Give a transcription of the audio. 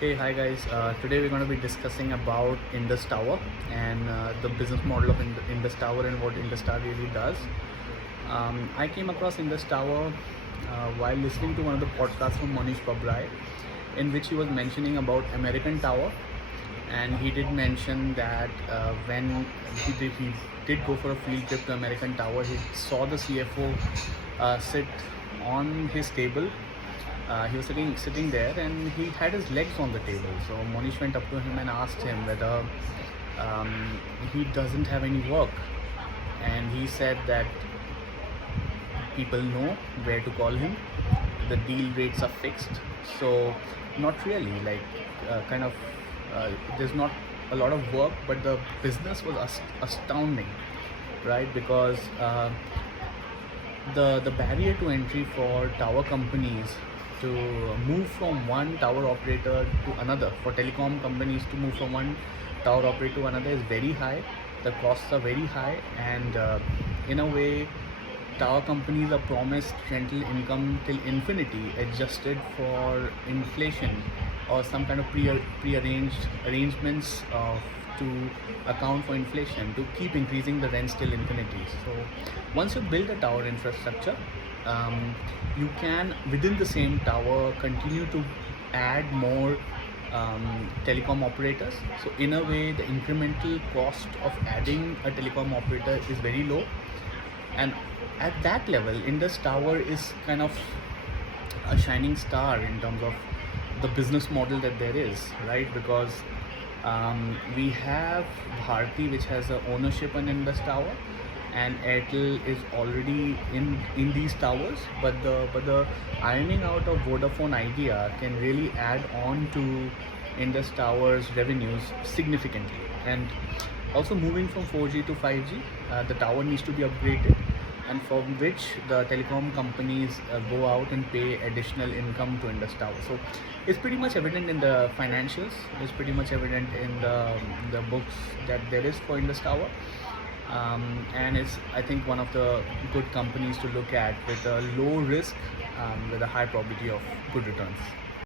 Hey, hi guys. Today we're going to be discussing about Indus Tower and the business model of Indus Tower and what Indus Tower really does. I came across Indus Tower while listening to one of the podcasts from Monish Babrai, in which he was mentioning about American Tower, and he did mention that when he did go for a field trip to American Tower, he saw the CFO sit on his table. He was sitting there, and he had his legs on the table. So Monish went up to him and asked him whether he doesn't have any work, and he said that people know where to call him. The deal rates are fixed, so not really. Kind of, there's not a lot of work, but the business was astounding, right? Because the barrier to entry for tower companies to move from one tower operator to another, for telecom companies to move from one tower operator to another, is very high. The costs are very high, and in a way, tower companies are promised rental income till infinity, adjusted for inflation or some kind of prearranged arrangements to account for inflation, to keep increasing the rents till infinity. So once you build a tower infrastructure, you can within the same tower continue to add more telecom operators. So in a way, the incremental cost of adding a telecom operator is very low, and at that level Indus Tower is kind of a shining star in terms of the business model that there is, right? Because we have Bharti, which has a ownership in Indus Tower, and Airtel is already in these towers, but the ironing out of Vodafone Idea can really add on to Indus Tower's revenues significantly. And also, moving from 4G to 5G, the tower needs to be upgraded, and for which the telecom companies go out and pay additional income to Indus Tower. So it's pretty much evident in the financials. It's pretty much evident in the books that there is for Indus Tower, and it's, I think, one of the good companies to look at with a low risk, with a high probability of good returns.